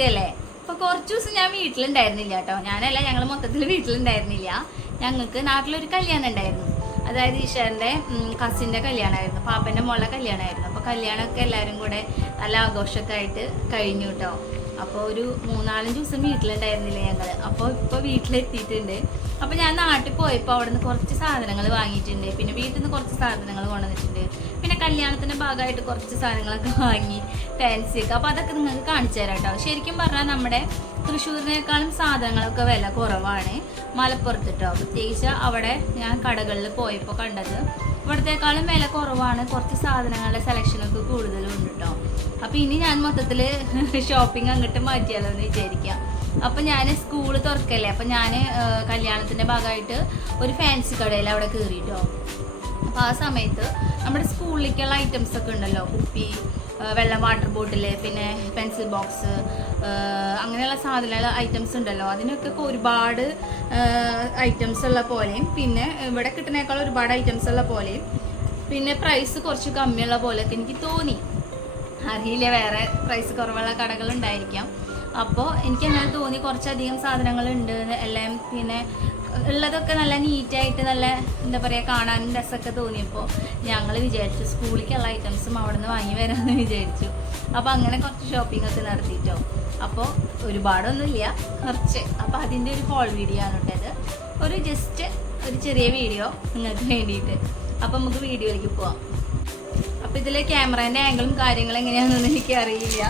സുഖല്ലേ? അപ്പൊ കുറച്ച് ദിവസം ഞാൻ വീട്ടിലുണ്ടായിരുന്നില്ല കേട്ടോ. ഞാനല്ല, ഞങ്ങൾ മൊത്തത്തിൽ വീട്ടിലുണ്ടായിരുന്നില്ല. ഞങ്ങൾക്ക് നാട്ടിലൊരു കല്യാണം ഉണ്ടായിരുന്നു. അതായത് ഈശ്വരൻ്റെ കസിൻ്റെ കല്യാണമായിരുന്നു, പാപ്പൻ്റെ മോളുടെ കല്യാണമായിരുന്നു. അപ്പോൾ കല്യാണമൊക്കെ എല്ലാവരും കൂടെ നല്ല ആഘോഷമൊക്കെ ആയിട്ട് കഴിഞ്ഞു കേട്ടോ. അപ്പോൾ ഒരു 3-4 ദിവസം വീട്ടിലുണ്ടായിരുന്നില്ല ഞങ്ങൾ. അപ്പോൾ ഇപ്പോൾ വീട്ടിലെത്തിയിട്ടുണ്ട്. അപ്പോൾ ഞാൻ നാട്ടിൽ പോയപ്പോൾ അവിടെ നിന്ന് കുറച്ച് സാധനങ്ങൾ വാങ്ങിയിട്ടുണ്ട്. പിന്നെ വീട്ടിൽ നിന്ന് കുറച്ച് സാധനങ്ങൾ കൊണ്ടുവന്നിട്ടുണ്ട്. പിന്നെ കല്യാണത്തിൻ്റെ ഭാഗമായിട്ട് കുറച്ച് സാധനങ്ങളൊക്കെ വാങ്ങി, ഫാൻസിയൊക്കെ. അപ്പോൾ അതൊക്കെ നിങ്ങൾക്ക് കാണിച്ചു തരാം കേട്ടോ. ശരിക്കും പറഞ്ഞാൽ നമ്മുടെ തൃശ്ശൂരിനേക്കാളും സാധനങ്ങളൊക്കെ വില കുറവാണ് മലപ്പുറത്ത് കേട്ടോ. പ്രത്യേകിച്ച് അവിടെ ഞാൻ കടകളിൽ പോയപ്പോൾ കണ്ടത് ഇവിടത്തേക്കാളും വില കുറവാണ്. കുറച്ച് സാധനങ്ങളുടെ സെലക്ഷനൊക്കെ കൂടുതലും ഉണ്ട് കേട്ടോ. അപ്പോൾ ഇനി ഞാൻ മൊത്തത്തിൽ ഷോപ്പിംഗ് അങ്ങോട്ട് മാറ്റിയാലോ എന്ന് വിചാരിക്കാം. അപ്പം ഞാൻ സ്കൂള് തുറക്കല്ലേ, അപ്പം ഞാൻ കല്യാണത്തിൻ്റെ ഭാഗമായിട്ട് ഒരു ഫാൻസി കടയിൽ അവിടെ കയറിയിട്ടോ. അപ്പോൾ ആ സമയത്ത് നമ്മുടെ സ്കൂളിലേക്കുള്ള ഐറ്റംസ് ഒക്കെ ഉണ്ടല്ലോ, കുപ്പി, വെള്ളം, വാട്ടർ ബോട്ടിൽ, പിന്നെ പെൻസിൽ ബോക്സ്, അങ്ങനെയുള്ള സാധനങ്ങൾ ഐറ്റംസ് ഉണ്ടല്ലോ. അതിനൊക്കെ ഒരുപാട് ഐറ്റംസ് ഉള്ള പോലെയും പിന്നെ ഇവിടെ കിട്ടുന്നേക്കാൾ ഒരുപാട് ഐറ്റംസ് ഉള്ള പോലെയും പിന്നെ പ്രൈസ് കുറച്ച് കമ്മിയുള്ള പോലെയൊക്കെ എനിക്ക് തോന്നി. അറിയില്ല, വേറെ പ്രൈസ് കുറവുള്ള കടകളുണ്ടായിരിക്കാം. അപ്പോൾ എനിക്കങ്ങനെ തോന്നി. കുറച്ചധികം സാധനങ്ങളുണ്ട് എല്ലാം. പിന്നെ ഉള്ളതൊക്കെ നല്ല നീറ്റായിട്ട് നല്ല എന്താ പറയുക, കാണാനും രസമൊക്കെ തോന്നിയപ്പോൾ ഞങ്ങൾ വിചാരിച്ചു സ്കൂളിലേക്കുള്ള ഐറ്റംസും അവിടെ നിന്ന് വാങ്ങി വരാമെന്ന് വിചാരിച്ചു. അപ്പോൾ അങ്ങനെ കുറച്ച് ഷോപ്പിംഗ് ഒക്കെ നടത്തിയിട്ടോ. അപ്പോൾ ഒരുപാടൊന്നുമില്ല, കുറച്ച്. അപ്പോൾ അതിൻ്റെ ഒരു ഹോൾ വീഡിയോ ആണ് കേട്ടത്. ജസ്റ്റ് ഒരു ചെറിയ വീഡിയോ നിങ്ങൾക്ക് വേണ്ടിയിട്ട്. അപ്പോൾ നമുക്ക് വീഡിയോയിലേക്ക് പോവാം. അപ്പോൾ ഇതിൽ ക്യാമറേൻ്റെ ആംഗിളും കാര്യങ്ങളും എങ്ങനെയാണെന്നൊന്നും എനിക്കറിയില്ല,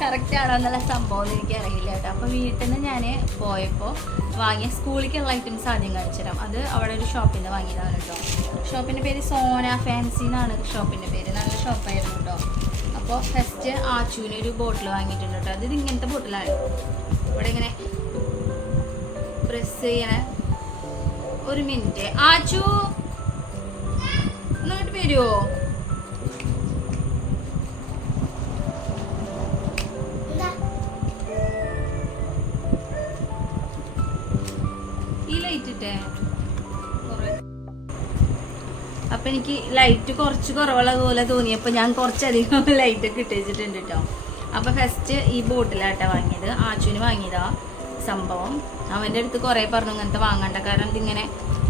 കറക്റ്റ് ആണോ എന്നുള്ള സംഭവം എനിക്കറിയില്ല കേട്ടോ. അപ്പോൾ വീട്ടിൽ നിന്ന് ഞാൻ പോയപ്പോൾ വാങ്ങിയ സ്കൂളിലേക്കുള്ള ഐറ്റംസ് ആദ്യം കാണിച്ചു തരാം. അത് അവിടെ ഒരു ഷോപ്പിൽ നിന്ന് വാങ്ങിയതാണ് കേട്ടോ. ഷോപ്പിൻ്റെ പേര് സോന ഫാൻസി എന്നാണ് ഷോപ്പിൻ്റെ പേര്. നല്ല ഷോപ്പായിരുന്നു കേട്ടോ. അപ്പോൾ ഫസ്റ്റ് ആച്ചുവിന് ഒരു ബോട്ടിൽ വാങ്ങിയിട്ടുണ്ട് കേട്ടോ. അത് ഇങ്ങനത്തെ ബോട്ടിലാണ്. ഇവിടെ ഇങ്ങനെ പ്രസ് ചെയ്യണ. ഒരു മിനിറ്റ് ആച്ചു, എന്നിട്ട് വരുമോ? അപ്പം എനിക്ക് ലൈറ്റ് കുറച്ച് കുറവുള്ള പോലെ തോന്നിയപ്പോൾ ഞാൻ കുറച്ചധികം ലൈറ്റൊക്കെ ഇട്ട് വെച്ചിട്ടുണ്ട് കേട്ടോ. അപ്പോൾ ഫസ്റ്റ് ഈ ബോട്ടിലാട്ടോ വാങ്ങിയത്. ആച്ചുവിന് വാങ്ങിയതാ സംഭവം. അവൻ്റെ അടുത്ത് കുറേ പറഞ്ഞു ഇങ്ങനത്തെ വാങ്ങണ്ട, കാരണം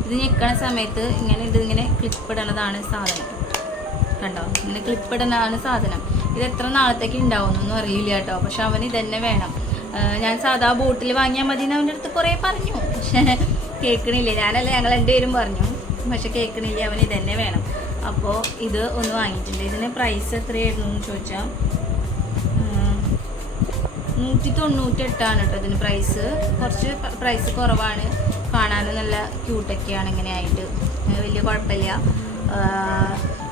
ഇത് ഞെക്കണ സമയത്ത് ഇതിങ്ങനെ ക്ലിപ്പ് ഇടണതാണ് സാധനം. കണ്ടോ, ഇങ്ങനെ ക്ലിപ്പ് ഇടണതാണ് സാധനം. ഇത് എത്ര നാളത്തേക്ക് ഉണ്ടാവുമെന്നൊന്നും അറിയില്ല കേട്ടോ. പക്ഷെ അവന് ഇതന്നെ വേണം. ഞാൻ സാധാ ബോട്ടിൽ വാങ്ങിയാൽ മതി എന്ന് അവൻ്റെ അടുത്ത് കുറേ പറഞ്ഞു. പക്ഷേ കേൾക്കണില്ല. ഞങ്ങൾ രണ്ടുപേരും പറഞ്ഞു, പക്ഷെ കേൾക്കണില്ല. അവന് ഇതന്നെ വേണം. അപ്പോൾ ഇത് ഒന്ന് വാങ്ങിയിട്ടുണ്ട്. ഇതിന് പ്രൈസ് എത്രയായിരുന്നു എന്ന് ചോദിച്ചാൽ 198 കേട്ടോ ഇതിന് പ്രൈസ്. കുറച്ച് പ്രൈസ് കുറവാണ്. കാണാനും നല്ല ക്യൂട്ടൊക്കെയാണ് ഇങ്ങനെ ആയിട്ട്, വലിയ കുഴപ്പമില്ല.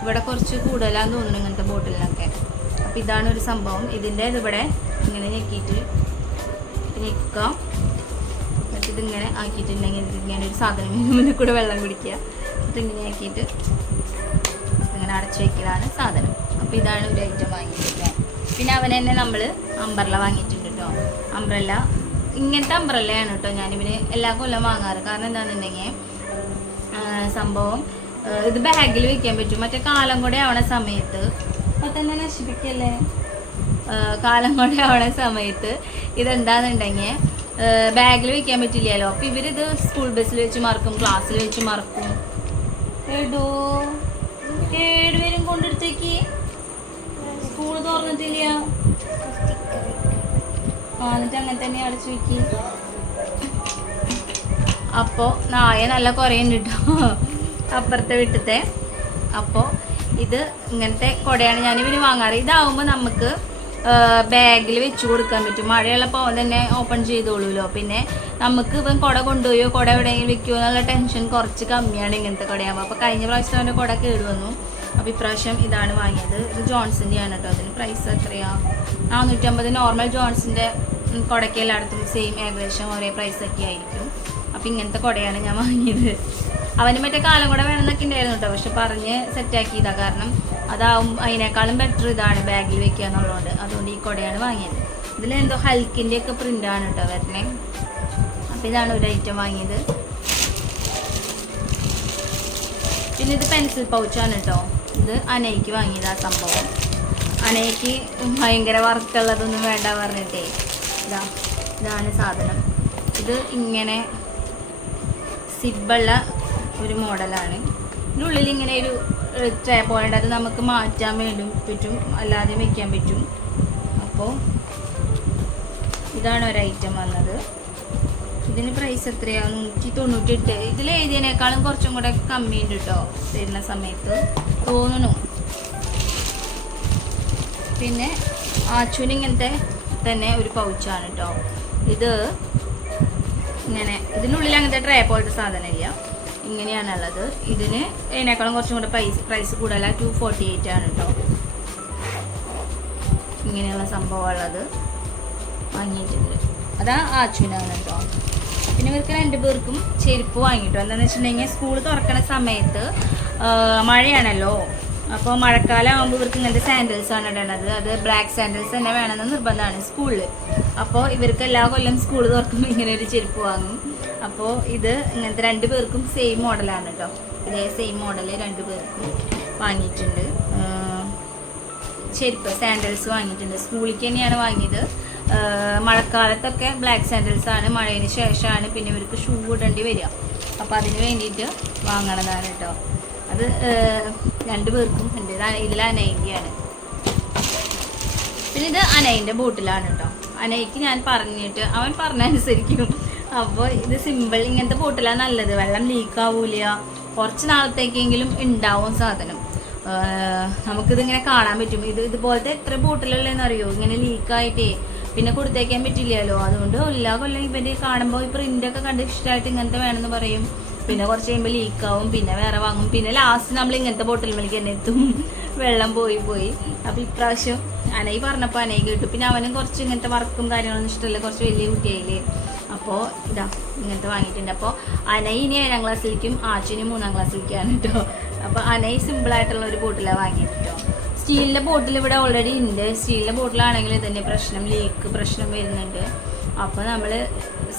ഇവിടെ കുറച്ച് കൂടുതലാന്ന് തോന്നുന്നു ഇങ്ങനത്തെ ബോട്ടിലിനൊക്കെ. അപ്പോൾ ഇതാണ് ഒരു സംഭവം. ഇതിൻ്റെ ഇതിവിടെ ഇങ്ങനെ ഞെക്കിയിട്ട് ഞെക്കാം. എന്നിട്ട് ഇതിങ്ങനെ ആക്കിയിട്ടുണ്ടെങ്കിൽ ഇങ്ങനെ ഒരു സാധനം മുന്നിൽ കൂടെ വെള്ളം കുടിക്കുക. എന്നിട്ട് ഇങ്ങനെ ആക്കിയിട്ട് ഇങ്ങനെ അടച്ചു വയ്ക്കലാണ് സാധനം. അപ്പോൾ ഇതാണ് ഒരു ഐറ്റം വാങ്ങിയിട്ടില്ല. പിന്നെ അവന് തന്നെ നമ്മൾ അംബ്രല്ല വാങ്ങിയിട്ടുണ്ട് കേട്ടോ. അംബ്രല്ല ഇങ്ങനത്തെ അംബ്രല്ലയാണ് കേട്ടോ ഞാനിവന് എല്ലാ കൊല്ലം വാങ്ങാറ്. കാരണം എന്താണെന്നുണ്ടെങ്കിൽ സംഭവം ഇത് ബാഗിൽ വെക്കാൻ പറ്റും. മറ്റേ കാലം കൂടെ ആവണ സമയത്ത് അപ്പം തന്നെ നശിപ്പിക്കല്ലേ. കാലം കൂടെ ആവണ സമയത്ത് ഇതെന്താണെന്നുണ്ടെങ്കിൽ ബാഗിൽ വെക്കാൻ പറ്റില്ലല്ലോ. അപ്പം ഇവരിത് സ്കൂൾ ബസ്സിൽ വെച്ച് മറക്കും, ക്ലാസ്സിൽ വെച്ച് മറക്കും. എടോ ഏഴുപേരും കൊണ്ടെടുത്തേക്ക് സ്കൂള് തുറന്നിട്ടില്ല. എന്നിട്ട് അങ്ങനെ തന്നെ അടച്ചു വെക്കി. അപ്പോൾ നായ നല്ല കുറയുണ്ട് കേട്ടോ അപ്പുറത്തെ വീട്ടിലത്തെ. അപ്പോൾ ഇത് ഇങ്ങനത്തെ കുടയാണ് ഞാനിവന് വാങ്ങാറ്. ഇതാവുമ്പോൾ നമുക്ക് ബാഗിൽ വെച്ച് കൊടുക്കാൻ പറ്റും. മഴയുള്ളപ്പോൾ അവൻ തന്നെ ഓപ്പൺ ചെയ്തോളൂല്ലോ. പിന്നെ നമുക്ക് ഇവൻ കുട കൊണ്ടുപോയോ കുട എവിടെയെങ്കിലും വെക്കുമോ എന്നുള്ള ടെൻഷൻ കുറച്ച് കമ്മിയാണ് ഇങ്ങനത്തെ കുടയാകുമ്പോൾ. അപ്പോൾ കഴിഞ്ഞ പ്രാവശ്യം അവൻ്റെ കുട കേട് വന്നു. അപ്പോൾ ഇപ്രാവശ്യം ഇതാണ് വാങ്ങിയത്. ഇത് ജോൺസിൻ്റെയാണ് കേട്ടോ. അതിന് പ്രൈസ് എത്രയാണ്? 450. നോർമൽ ജോൺസിൻ്റെ കുടയ്ക്ക് എല്ലായിടത്തും സെയിം ഏകദേശം ഒരേ പ്രൈസൊക്കെ ആയിരിക്കും. അപ്പോൾ ഇങ്ങനത്തെ കുടയാണ് ഞാൻ വാങ്ങിയത്. അവന് മറ്റേ കാലം കൂടെ വേണമെന്നൊക്കെ ഉണ്ടായിരുന്നു കേട്ടോ. പക്ഷെ പറഞ്ഞ് സെറ്റാക്കിയതാണ്. കാരണം അതാവും അതിനേക്കാളും ബെറ്റർ ഇതാണ് ബാഗിൽ വെക്കുക എന്നുള്ളതുകൊണ്ട്. അതുകൊണ്ട് ഈ കുടയാണ് വാങ്ങിയത്. ഇതിലെന്തോ ഹൽക്കിൻ്റെയൊക്കെ പ്രിൻ്റാണ് കേട്ടോ വരണേ. അപ്പോൾ ഇതാണ് ഒരു ഐറ്റം വാങ്ങിയത്. പിന്നെ ഇത് പെൻസിൽ പൗച്ചാണ് കേട്ടോ. ഇത് അനയ്ക്ക് വാങ്ങിയത്. ആ സംഭവം അനയ്ക്ക് ഭയങ്കര വർക്കുള്ളതൊന്നും വേണ്ട പറഞ്ഞിട്ടേ ഇതാണ് സാധനം. ഇത് ഇങ്ങനെ സിബുള്ള ഒരു മോഡലാണ്. ഇതിനുള്ളിൽ ഇങ്ങനെ ഒരു ട്രേ പോലെ അത് നമുക്ക് മാറ്റാൻ വേണ്ടി പറ്റും, അല്ലാതെ വയ്ക്കാൻ പറ്റും. അപ്പോൾ ഇതാണ് ഒരു ഐറ്റം വന്നത്. ഇതിന് പ്രൈസ് എത്രയാണ്? 198. ഇതിൽ എഴുതിയതിനേക്കാളും കുറച്ചും കൂടെ കമ്മിയുണ്ട് കേട്ടോ തരുന്ന സമയത്ത് തോന്നുന്നു. പിന്നെ ആച്ചുവിന് ഇങ്ങനത്തെ തന്നെ ഒരു പൗച്ചാണ് കേട്ടോ. ഇത് ഇങ്ങനെ ഇതിനുള്ളിൽ അങ്ങനത്തെ ട്രേ പോലത്തെ സാധനമില്ല, ഇങ്ങനെയാണുള്ളത്. ഇതിന് അതിനേക്കാളും കുറച്ചും കൂടെ പ്രൈസ് കൂടുതലാണ്, 248 ആണ് കേട്ടോ. ഇങ്ങനെയുള്ള സംഭവമുള്ളത് വാങ്ങിയിട്ടുണ്ട്. അതാ ആച്ചുവിനാണ് കേട്ടോ. പിന്നെ ഇവർക്ക് 2 പേർക്കും ചെരുപ്പ് വാങ്ങിയിട്ടോ. എന്താണെന്ന് വെച്ചിട്ടുണ്ടെങ്കിൽ സ്കൂൾ തുറക്കണ സമയത്ത് മഴയാണല്ലോ, അപ്പോൾ മഴക്കാലം ആകുമ്പോൾ ഇവർക്ക് ഇങ്ങനത്തെ സാൻഡൽസാണ് ഇടേണ്ടത്. അത് ബ്ലാക്ക് സാൻഡൽസ് തന്നെ വേണമെന്ന് നിർബന്ധമാണ് സ്കൂളിൽ. അപ്പോൾ ഇവർക്ക് എല്ലാ കൊല്ലം സ്കൂൾ തുറക്കുമ്പോൾ ഇങ്ങനെ ഒരു ചെരുപ്പ് വാങ്ങും. അപ്പോൾ ഇത് ഇങ്ങനത്തെ 2 പേർക്കും സെയിം മോഡലാണ് കേട്ടോ. ഇതേ സെയിം മോഡൽ 2 പേർക്കും വാങ്ങിയിട്ടുണ്ട്. ചെരുപ്പ് സാൻഡൽസ് വാങ്ങിയിട്ടുണ്ട്. സ്കൂളിലേക്ക് തന്നെയാണ് വാങ്ങിയത്. മഴക്കാലത്തൊക്കെ ബ്ലാക്ക് സാൻഡൽസ് ആണ്, മഴയിന് ശേഷമാണ് പിന്നെ ഇവർക്ക് ഷൂ ഇടേണ്ടി വരിക. അപ്പോൾ അതിന് വേണ്ടിയിട്ട് വാങ്ങണതാണ് കേട്ടോ. അത് 2 പേർക്കും ഉണ്ട്. ഇതിൽ അനൈൻ്റെയാണ്. പിന്നെ ഇത് അനൈൻ്റെ ബോട്ടിലാണ് കേട്ടോ. അനൈക്ക് ഞാൻ പറഞ്ഞിട്ട് അവൻ പറഞ്ഞനുസരിക്കും. അപ്പോൾ ഇത് സിമ്പിൾ ഇങ്ങനത്തെ ബോട്ടിലാണ് നല്ലത്. വെള്ളം ലീക്കാവൂല, കുറച്ച് നാളത്തേക്കെങ്കിലും ഉണ്ടാവും സാധനം. നമുക്കിതിങ്ങനെ കാണാൻ പറ്റും. ഇതുപോലത്തെ എത്ര ബോട്ടിലുള്ളതെന്ന് അറിയോ ഇങ്ങനെ ലീക്കായിട്ടേ പിന്നെ കൊടുത്തേക്കാൻ പറ്റില്ലല്ലോ. അതുകൊണ്ട് എല്ലാ കൊല്ലം ഇവര് കാണുമ്പോൾ ഈ പ്രിൻ്റൊക്കെ കണ്ട് ഇഷ്ടമായിട്ട് ഇങ്ങനത്തെ വേണമെന്ന് പറയും. പിന്നെ കുറച്ച് കഴിയുമ്പോൾ ലീക്കാവും, പിന്നെ വേറെ വാങ്ങും. പിന്നെ ലാസ്റ്റ് നമ്മൾ ഇങ്ങനത്തെ ബോട്ടിൽ മേലേക്ക് തന്നെ എത്തും, വെള്ളം പോയി. അപ്പോൾ ഇപ്രാവശ്യം അനൈ പറഞ്ഞപ്പോൾ അനൈ കേട്ടു. പിന്നെ അവനും കുറച്ച് ഇങ്ങനത്തെ വർക്കും കാര്യങ്ങളൊന്നും ഇഷ്ടമല്ല, കുറച്ച് വലിയ കുട്ടിയായില്ലേ. അപ്പോൾ ഇതാ ഇങ്ങനത്തെ വാങ്ങിയിട്ടുണ്ട്. അപ്പോൾ അനൈ ഇനി 7ാം ക്ലാസ്സിലേക്കും ആച്ചുവിന് 3ാം ക്ലാസ്സിലേക്കാണ് കേട്ടോ. അപ്പോൾ അനൈ സിമ്പിളായിട്ടുള്ള ഒരു ബോട്ടിലാണ് വാങ്ങിയിട്ട് കേട്ടോ. സ്റ്റീലിൻ്റെ ബോട്ടിൽ ഇവിടെ ഓൾറെഡി ഉണ്ട്. സ്റ്റീലിൻ്റെ ബോട്ടിലാണെങ്കിൽ ഇതിൻ്റെ ലീക്ക് പ്രശ്നം വരുന്നുണ്ട്. അപ്പോൾ നമ്മൾ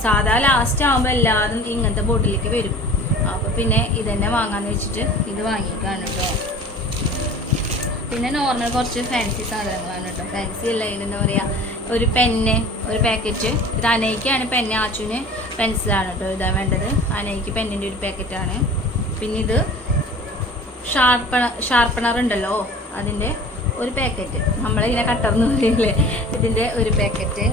സാധാ ലാസ്റ്റ് ആകുമ്പോൾ എല്ലാതും ഇങ്ങനത്തെ ബോട്ടിലേക്ക് വരും. അപ്പോൾ പിന്നെ ഇതന്നെ വാങ്ങാമെന്ന് വെച്ചിട്ട് ഇത് വാങ്ങിക്കാണ് കേട്ടോ. പിന്നെ നോർമൽ കുറച്ച് ഫാൻസി സാധനങ്ങളാണ് കേട്ടോ. ഫാൻസി അല്ല, ഇതെന്താ പറയുക, ഒരു പെന്ന്, ഒരു പാക്കറ്റ്. ഇത് അനൈക്കാണ് പെന്ന്, ആച്ചുവിന് പെൻസിലാണ് കേട്ടോ ഇതാ വേണ്ടത്. അനൈക്ക് പെന്നിൻ്റെ ഒരു പാക്കറ്റാണ്. പിന്നെ ഇത് ഷാർപ്പണർ ഉണ്ടല്ലോ, അതിൻ്റെ ഒരു പാക്കറ്റ്. നമ്മളിങ്ങനെ കട്ടർന്ന് പറയില്ലേ, ഇതിൻ്റെ ഒരു പാക്കറ്റ്.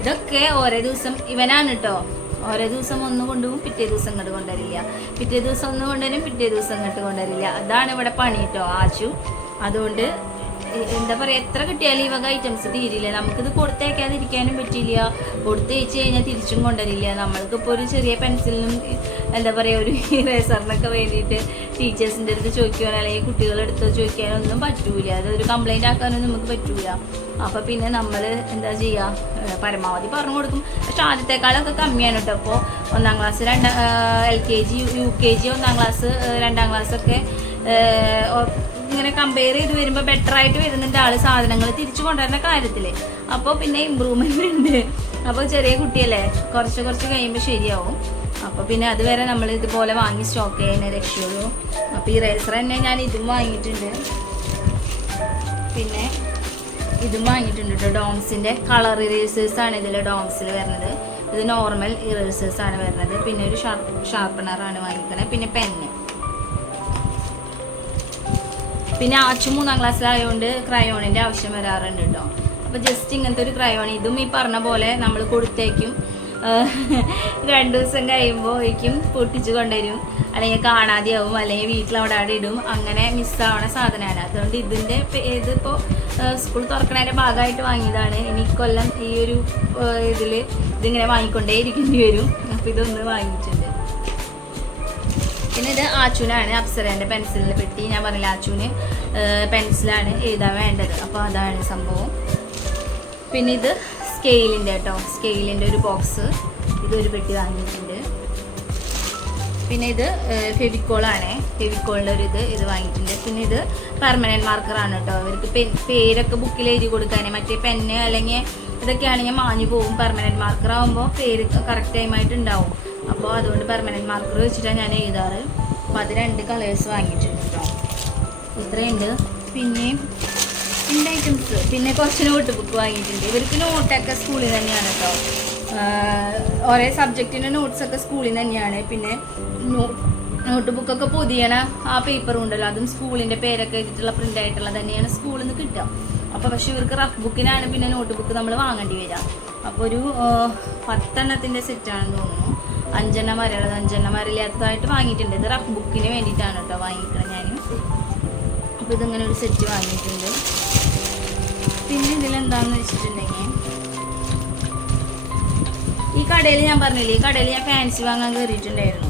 ഇതൊക്കെ ഓരോ ദിവസം ഇവനാണ് കേട്ടോ. ഓരോ ദിവസം ഒന്ന് കൊണ്ടുപോകും, പിറ്റേ ദിവസം ഇങ്ങോട്ട് കൊണ്ടുവരില്ല. പിറ്റേ ദിവസം ഒന്ന് കൊണ്ടുവരും, പിറ്റേ ദിവസം ഇങ്ങോട്ട് കൊണ്ടുവരില്ല. അതാണ് ഇവിടെ പണി കേട്ടോ ആച്ചു. അതുകൊണ്ട് എന്താ പറയുക, എത്ര കിട്ടിയാലും ഈ വക ഐറ്റംസ് തീരില്ല. നമുക്കിത് കൊടുത്തേക്കാതിരിക്കാനും പറ്റില്ല. കൊടുത്തേച്ച് കഴിഞ്ഞാൽ തിരിച്ചും കൊണ്ടുവരില്ല. നമ്മൾക്കിപ്പോൾ ഒരു ചെറിയ പെൻസിലിനും എന്താ പറയുക ഒരു ഇറേസറിനൊക്കെ വേണ്ടിയിട്ട് ടീച്ചേഴ്സിൻ്റെ അടുത്ത് ചോദിക്കാനോ അല്ലെങ്കിൽ കുട്ടികളെടുത്ത് ചോദിക്കാനോ ഒന്നും പറ്റൂല. അതൊരു കംപ്ലൈൻറ്റ് ആക്കാനൊന്നും നമുക്ക് പറ്റൂല. അപ്പോൾ പിന്നെ നമ്മൾ എന്താ ചെയ്യുക, പരമാവധി പറഞ്ഞു കൊടുക്കും. പക്ഷെ ആദ്യത്തെക്കാളൊക്കെ കമ്മിയാണ് കേട്ടോ. അപ്പോൾ 1ാം ക്ലാസ്, LKG, UKG, 1ാം ക്ലാസ്, 2ാം ക്ലാസ്സൊക്കെ ഇങ്ങനെ കമ്പയർ ചെയ്ത് വരുമ്പോൾ ബെറ്റർ ആയിട്ട് വരുന്നുണ്ട് ആൾ സാധനങ്ങൾ തിരിച്ചു കൊണ്ടുവരുന്ന കാര്യത്തിൽ. അപ്പോൾ പിന്നെ ഇമ്പ്രൂവ്മെൻ്റ് ഉണ്ട്. അപ്പോൾ ചെറിയ കുട്ടിയല്ലേ, കുറച്ച് കഴിയുമ്പോൾ ശരിയാവും. അപ്പോൾ പിന്നെ അതുവരെ നമ്മൾ ഇതുപോലെ വാങ്ങി സ്റ്റോക്ക് ചെയ്യുന്ന രക്ഷയുള്ളൂ. അപ്പോൾ ഈ റേസർ തന്നെ ഞാൻ ഇതും വാങ്ങിയിട്ടുണ്ട്. പിന്നെ ഇതും വാങ്ങിയിട്ടുണ്ട് കേട്ടോ. ഡോംസിൻ്റെ കളർ ഇറേസേഴ്സാണ് ഇതിൽ ഡോംസിൽ വരുന്നത്. ഇത് നോർമൽ ഇറേസേഴ്സാണ് വരുന്നത്. പിന്നെ ഒരു ഷാർപ്പണറാണ് വാങ്ങിക്കണത്. പിന്നെ പെന്ന്. പിന്നെ ആച്ചു 3ാം ക്ലാസ്സിലായതുകൊണ്ട് ക്രയോണിൻ്റെ ആവശ്യം വരാറുണ്ട് കേട്ടോ. അപ്പോൾ ജസ്റ്റ് ഇങ്ങനത്തെ ഒരു ക്രയോൺ, ഇതും ഈ പറഞ്ഞ പോലെ നമ്മൾ കൊടുത്തേക്കും. 2 ദിവസം കഴിയുമ്പോഴേക്കും പൊട്ടിച്ച് കൊണ്ടുവരും, അല്ലെങ്കിൽ കാണാതെയാവും, അല്ലെങ്കിൽ വീട്ടിലവിടെ ഇടും. അങ്ങനെ മിസ്സാവണ സാധനമാണ്. അതുകൊണ്ട് ഇതിപ്പോൾ സ്കൂൾ തുറക്കണതിൻ്റെ ഭാഗമായിട്ട് വാങ്ങിയതാണ്. ഇനി കൊല്ലം ഈ ഒരു ഇതിങ്ങനെ വാങ്ങിക്കൊണ്ടേ ഇരിക്കേണ്ടി വരും. അപ്പോൾ ഇതൊന്ന് വാങ്ങിയിട്ടുണ്ട്. പിന്നെ ഇത് ആച്ചുവിനാണ്, അപ്സരേൻ്റെ പെൻസിലിൻ്റെ പെട്ടി. ഞാൻ പറഞ്ഞില്ല ആച്ചുവിന് പെൻസിലാണ് എഴുതാൻ വേണ്ടത്. അപ്പോൾ അതാണ് സംഭവം. പിന്നെ ഇത് സ്കെയിലിൻ്റെ കേട്ടോ, സ്കെയിലിൻ്റെ ഒരു ബോക്സ്, ഇതൊരു പെട്ടി വാങ്ങിയിട്ടുണ്ട്. പിന്നെ ഇത് ഫെവിക്കോളാണ്, ഫെവിക്കോളിൻ്റെ ഒരു ഇത് വാങ്ങിയിട്ടുണ്ട്. പിന്നെ ഇത് പെർമനൻറ്റ് മാർക്കറാണ് കേട്ടോ. അവർക്ക് പേരൊക്കെ ബുക്കിൽ എഴുതി കൊടുക്കാൻ, മറ്റേ പെന്ന് അല്ലെങ്കിൽ ഇതൊക്കെ ആണെങ്കിൽ മാഞ്ഞു പോകും. പെർമനൻറ്റ് മാർക്കർ ആകുമ്പോൾ പേര് കറക്റ്റ് ടൈമായിട്ട് ഉണ്ടാവും. അപ്പോൾ അതുകൊണ്ട് പെർമനൻറ്റ് മാർക്കർ വെച്ചിട്ടാണ് ഞാൻ എഴുതാറ്. അപ്പോൾ അത് 2 കളേഴ്സ് വാങ്ങിയിട്ടുണ്ട് കേട്ടോ. ഇത്രയുണ്ട്. പിന്നെയും രണ്ട് ഐറ്റംസ്. പിന്നെ കുറച്ച് നോട്ട് ബുക്ക് വാങ്ങിയിട്ടുണ്ട്. ഇവർക്ക് നോട്ടൊക്കെ സ്കൂളിൽ തന്നെയാണ് കേട്ടോ. ഓരോ സബ്ജക്റ്റിൻ്റെ നോട്ട്സൊക്കെ സ്കൂളിൽ തന്നെയാണ്. പിന്നെ നോട്ട് ബുക്കൊക്കെ പൊതിയണ ആ പേപ്പറും ഉണ്ടല്ലോ, അതും സ്കൂളിൻ്റെ പേരൊക്കെ എഴുതിയിട്ടുള്ള പ്രിൻ്റ് ആയിട്ടുള്ള തന്നെയാണ് സ്കൂളിൽ നിന്ന് കിട്ടുക. അപ്പോൾ പക്ഷെ ഇവർക്ക് റഫ് ബുക്കിനാണ് പിന്നെ നോട്ട് ബുക്ക് നമ്മൾ വാങ്ങേണ്ടി വരിക. അപ്പോൾ ഒരു 10 എണ്ണത്തിൻ്റെ സെറ്റാണെന്ന് തോന്നുന്നു. 5 എണ്ണം വരെയുള്ളത് 5 എണ്ണം വരയില്ലാത്തതായിട്ട് വാങ്ങിയിട്ടുണ്ട്. ഇത് റഫ് ബുക്കിന് വേണ്ടിയിട്ടാണ് കേട്ടോ വാങ്ങിക്കണം ഞാൻ. അപ്പോൾ ഇതിങ്ങനെ ഒരു സെറ്റ് വാങ്ങിയിട്ടുണ്ട്. പിന്നെ ഇതിലെന്താണെന്ന് വെച്ചിട്ടുണ്ടെങ്കിൽ, ഈ കടയിൽ ഞാൻ പറഞ്ഞില്ലേ, ഈ കടയിൽ ഞാൻ ഫാൻസി വാങ്ങാൻ കയറിയിട്ടുണ്ടായിരുന്നു.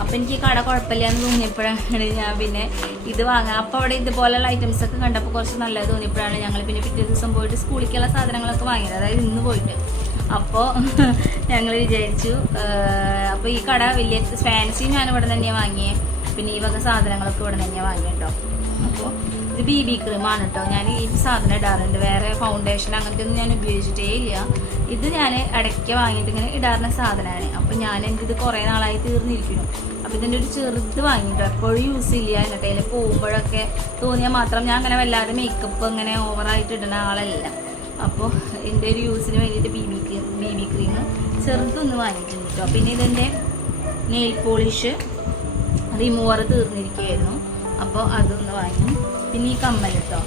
അപ്പോൾ എനിക്ക് ഈ കട കുഴപ്പമില്ല എന്ന് തോന്നിയപ്പോഴാണ് ഞാൻ പിന്നെ ഇത് വാങ്ങാൻ. അപ്പോൾ അവിടെ ഇതുപോലെയുള്ള ഐറ്റംസൊക്കെ കണ്ടപ്പോൾ കുറച്ച് നല്ലത് തോന്നിയപ്പോഴാണ് ഞങ്ങൾ പിന്നെ പിറ്റേ ദിവസം പോയിട്ട് സ്കൂളിലേക്കുള്ള സാധനങ്ങളൊക്കെ വാങ്ങിയത്, അതായത് ഇന്ന് പോയിട്ട്. അപ്പോൾ ഞങ്ങൾ വിചാരിച്ചു, അപ്പോൾ ഈ കട വലിയ ഫാൻസി ഞാൻ ഇവിടെ തന്നെയാണ് വാങ്ങിയത്. പിന്നെ ഈ വക സാധനങ്ങളൊക്കെ ഇവിടെ തന്നെയാണ് വാങ്ങിയത് കേട്ടോ. അപ്പോൾ ഇത് BB ക്രീമാണ് കേട്ടോ. ഞാൻ ഈ സാധനം ഇടാറുണ്ട്, വേറെ ഫൗണ്ടേഷൻ അങ്ങനത്തെ ഒന്നും ഞാൻ ഉപയോഗിച്ചിട്ടേ ഇല്ല. ഇത് ഞാൻ ഇടയ്ക്ക് വാങ്ങിയിട്ട് ഇങ്ങനെ ഇടാറുന്ന സാധനമാണ്. അപ്പോൾ ഞാൻ എൻ്റെ ഇത് കുറേ നാളായി തീർന്നിരിക്കുന്നു. അപ്പോൾ ഇതിൻ്റെ ഒരു ചെറുത് വാങ്ങിയിട്ടോ, എപ്പോഴും യൂസ് ഇല്ല. എന്നിട്ട് അതിൽ പോകുമ്പോഴൊക്കെ തോന്നിയാൽ മാത്രം. ഞാൻ അങ്ങനെ വല്ലാതെ മേക്കപ്പ് അങ്ങനെ ഓവറായിട്ട് ഇടുന്ന ആളല്ല. അപ്പോൾ എൻ്റെ ഒരു യൂസിന് വേണ്ടിയിട്ട് BB ക്രീം ചെറുതൊന്ന് വാങ്ങിയിട്ടുണ്ട് കേട്ടോ. പിന്നെ ഇതിൻ്റെ നെയിൽ പോളിഷ് റിമൂവർ തീർന്നിരിക്കുകയായിരുന്നു, അപ്പോൾ അതൊന്ന് വാങ്ങി. പിന്നെ ഈ കമ്മൽ കേട്ടോ.